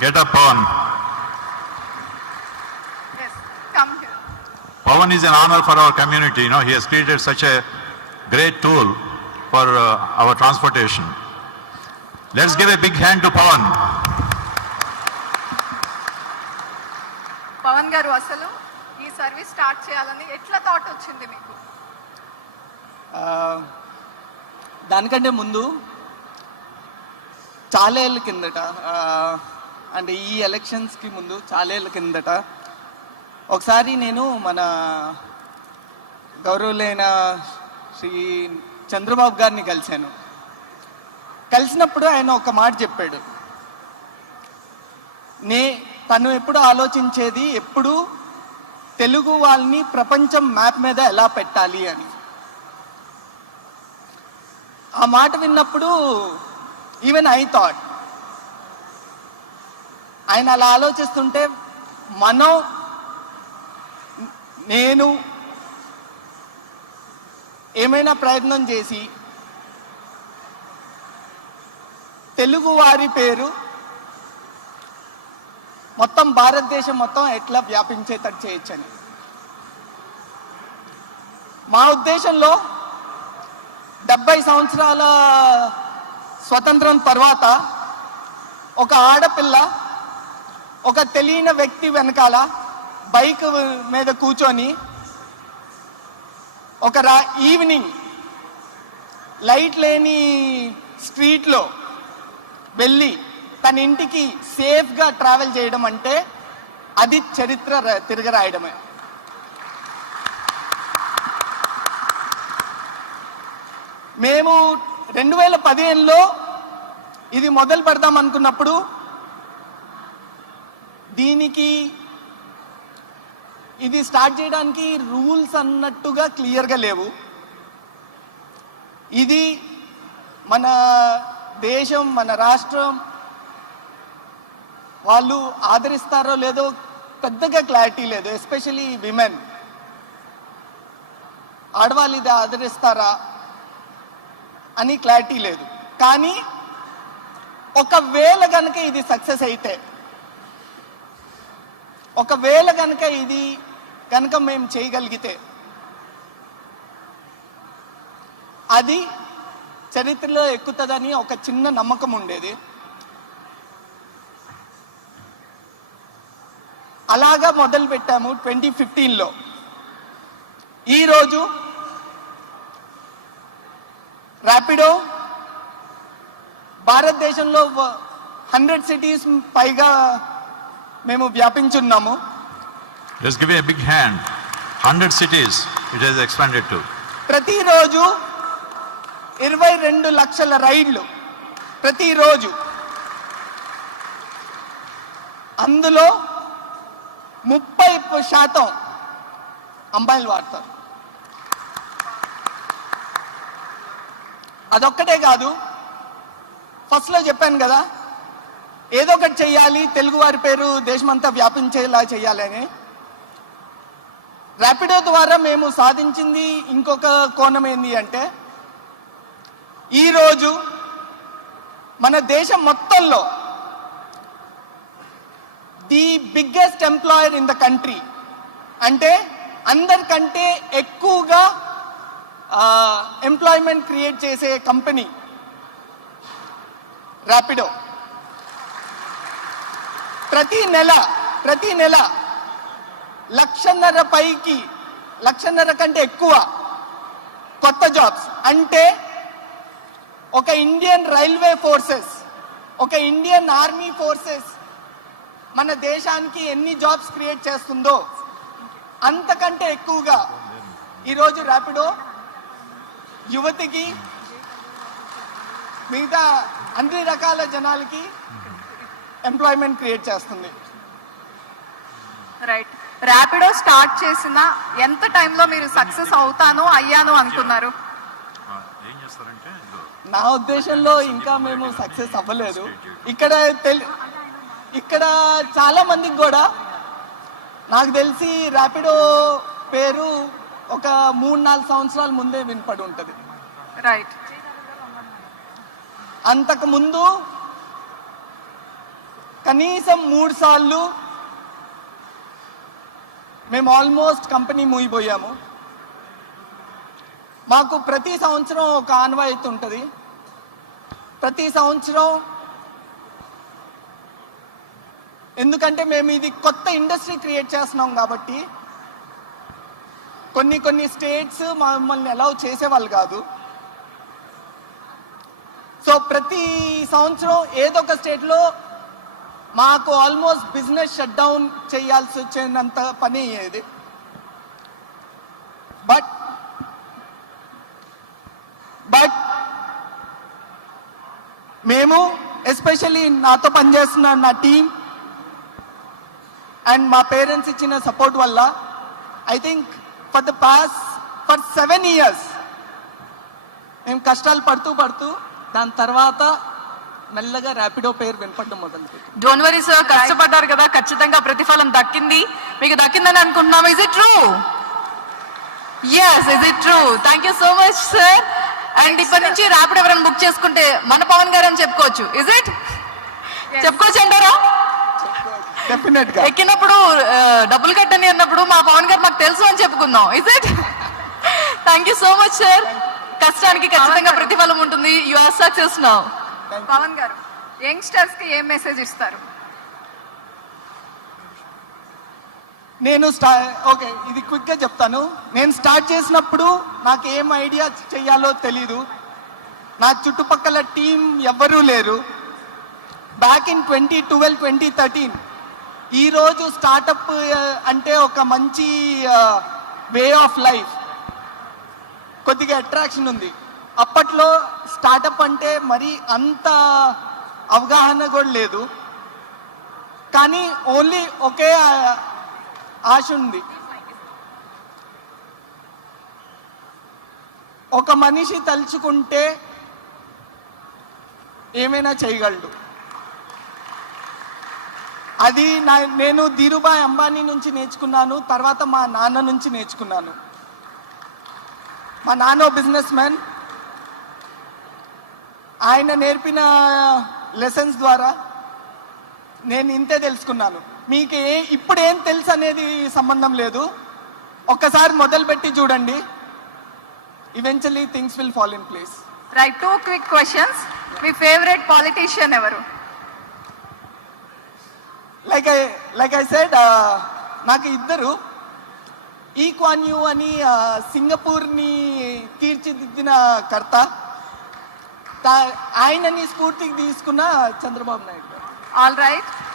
Get up, Pawan. Yes, come here. Pawan is an honor for our community. You know, he has created such a great tool for uh, our transportation. Let's give a big hand to Pawan. Pawan గారు అసలు ఈ service start చేయాలని ఎట్లా thought వచ్చింది మీకు దానికంటే ముందు చాలా ఏళ్ళ కిందట అంటే ఈ ఎలక్షన్స్కి ముందు చాలేళ్ళ కిందట ఒకసారి నేను మన గౌరవులైన శ్రీ చంద్రబాబు గారిని కలిశాను. కలిసినప్పుడు ఆయన ఒక మాట చెప్పాడు. నే తను ఎప్పుడు ఆలోచించేది ఎప్పుడు తెలుగు వాళ్ళని ప్రపంచం మ్యాప్ మీద ఎలా పెట్టాలి అని. ఆ మాట విన్నప్పుడు ఈవెన్ ఐ థాట్ ఆయన అలా ఆలోచిస్తుంటే మనం నేను ఏమైనా ప్రయత్నం చేసి తెలుగు వారి పేరు మొత్తం భారతదేశం మొత్తం ఎట్లా వ్యాపించేటట్టు చేయొచ్చని. మా ఉద్దేశంలో డెబ్బై సంవత్సరాల స్వతంత్రం తర్వాత ఒక ఆడపిల్ల ఒక తెలియని వ్యక్తి వెనకాల బైక్ మీద కూర్చొని ఒక రా ఈవినింగ్ లైట్ లేని స్ట్రీట్లో వెళ్ళి తన ఇంటికి సేఫ్గా ట్రావెల్ చేయడం అంటే అది చరిత్ర ర- తిరగరాయడమే. మేము రెండు వేల పదిహేనులో ఇది మొదలు పెడదాం అనుకున్నప్పుడు దీనికి ఇది స్టార్ట్ చేయడానికి రూల్స్ అన్నట్టుగా క్లియర్గా లేవు. ఇది మన దేశం మన రాష్ట్రం వాళ్ళు ఆదరిస్తారో లేదో పెద్దగా క్లారిటీ లేదు ఎస్పెషలీ విమెన్. ఆడవాళ్ళు ఇది ఆదరిస్తారా అని క్లారిటీ లేదు. కానీ ఒకవేళ కనుక ఇది సక్సెస్ అయితే ఒకవేళ కనుక ఇది కనుక మేము చేయగలిగితే అది చరిత్రలో ఎక్కుతుందని ఒక చిన్న నమ్మకం ఉండేది. అలాగా మొదలు పెట్టాము ట్వంటీ ఫిఫ్టీన్లో. ఈరోజు ర్యాపిడో భారతదేశంలో హండ్రెడ్ సిటీస్ పైగా మేము వ్యాపించున్నాము Let's give a big hand. 100 cities it has expanded to. ప్రతిరోజు ఇరవై రెండు లక్షల రైళ్ళు ప్రతిరోజు అందులో ముప్పై శాతం అమ్మాయిలు వాడతారు అదొక్కటే కాదు ఫస్ట్లో చెప్పాను కదా ఏదో ఒకటి చేయాలి తెలుగువారి పేరు దేశమంతా వ్యాపించేలా చెయ్యాలని. ర్యాపిడో ద్వారా మేము సాధించింది ఇంకొక కోణం ఏంటి అంటే ఈరోజు మన దేశం మొత్తంలో the biggest employer in the country. అంటే అందరికంటే ఎక్కువగా ఎంప్లాయ్మెంట్ క్రియేట్ చేసే కంపెనీ ర్యాపిడో ప్రతి నెల ప్రతి నెల లక్షన్నర పైకి లక్షన్నర కంటే ఎక్కువ కొత్త జాబ్స్. అంటే ఒక ఇండియన్ రైల్వే ఫోర్సెస్ ఒక ఇండియన్ ఆర్మీ ఫోర్సెస్ మన దేశానికి ఎన్ని జాబ్స్ క్రియేట్ చేస్తుందో అంతకంటే ఎక్కువగా ఈరోజు ర్యాపిడో యువతికి మిగతా అన్ని రకాల జనాలకి ఎంప్లాయ్మెంట్ క్రియేట్ చేస్తుంది. రైట్ ర్యాపిడో స్టార్ట్ చేసిన ఎంత టైంలో మీరు సక్సెస్ అవుతాను అయ్యాను అనుకున్నారు? ఏం చేస్తారంటే నా ఉద్దేశంలో ఇంకా మేము సక్సెస్ అవ్వలేదు. ఇక్కడ తెలి ఇక్కడ చాలా మందికి కూడా నాకు తెలిసి ర్యాపిడో పేరు ఒక మూడు నాలుగు సంవత్సరాల ముందే వినపడి ఉంటుంది. రైట్ అంతకు ముందు కనీసం మూడు సార్లు మేము ఆల్మోస్ట్ కంపెనీ మూగిపోయాము మాకు ప్రతి సంవత్సరం ఒక ఆన్వాయితీ ఉంటుంది. ప్రతి సంవత్సరం ఎందుకంటే మేము ఇది కొత్త ఇండస్ట్రీ క్రియేట్ చేస్తున్నాం కాబట్టి కొన్ని కొన్ని స్టేట్స్ మమ్మల్ని అలౌ చేసేవాళ్ళు కాదు. సో ప్రతి సంవత్సరం ఏదో ఒక స్టేట్లో మాకు ఆల్మోస్ట్ బిజినెస్ షట్ డౌన్ చేయాల్సి వచ్చినంత పని అయ్యేది బట్ బట్ మేము ఎస్పెషల్లీ నాతో పనిచేస్తున్న నా టీం అండ్ మా పేరెంట్స్ ఇచ్చిన సపోర్ట్ వల్ల I think for the past for seven years మేము కష్టాలు పడుతూ పడుతూ దాని తర్వాత మెల్లగా ర్యాపిడో పేరు వినపడడం మొదలుపెట్టింది. డోంట్ వరీ సార్ కష్టపడ్డారు కదా. ఖచ్చితంగా ప్రతిఫలం దక్కింది. మీకు దక్కిందని అనుకుంటున్నాం is it true yes is it true thank you so much sir and ఇప్పటి నుంచి ర్యాపిడ్ ఎవరైనా బుక్ చేసుకుంటే మన పవన్ గారు అని చెప్పుకోవచ్చు. ఇస్ ఇట్ చెప్పుకోవచ్చు అంటారా? ఎక్కినప్పుడు డబ్బులు కట్టని అన్నప్పుడు మా పవన్ గారు మాకు తెలుసు అని చెప్పుకుందాం. Is it thank you so much sir కష్టానికి ఖచ్చితంగా ప్రతిఫలం ఉంటుంది. You are success now Pavan గారు యంగ్స్టర్స్కి ఏం మెసేజ్ ఇస్తారు? నేను స్టా ఓకే ఇది క్విక్గా చెప్తాను. నేను స్టార్ట్ చేసినప్పుడు నాకు ఏం ఐడియా చేయాలో తెలీదు. నా చుట్టుపక్కల టీం ఎవ్వరూ లేరు. Back in twenty twelve twenty thirteen ఈరోజు స్టార్టప్ అంటే ఒక మంచి వే ఆఫ్ లైఫ్ కొద్దిగా అట్రాక్షన్ ఉంది. అప్పట్లో స్టార్టప్ అంటే మరి అంత అవగాహన కూడా లేదు. కానీ ఓన్లీ ఒకే ఆశ ఉంది. ఒక మనిషి తలుచుకుంటే ఏమైనా చేయగలడు. అది నా నేను ధీరుభాయ్ అంబానీ నుంచి నేర్చుకున్నాను తర్వాత మా నాన్న నుంచి నేర్చుకున్నాను. మా నాన్న బిజినెస్ మ్యాన్ ఆయన నేర్పిన లెసన్స్ ద్వారా నేను ఇంతే తెలుసుకున్నాను. మీకు ఏ ఇప్పుడు ఏం తెలుసు అనేది సంబంధం లేదు. ఒక్కసారి మొదలుపెట్టి చూడండి. Eventually things will fall in place right two quick questions me favourite politician ఎవరు? Like I like I said నాకు ఇద్దరు. ఈ క్వాన్ యూ అని uh, సింగపూర్ని తీర్చిదిద్దిన కర్త. ఆయనని స్ఫూర్తికి తీసుకున్న చంద్రబాబు నాయుడు ఆల్ రైట్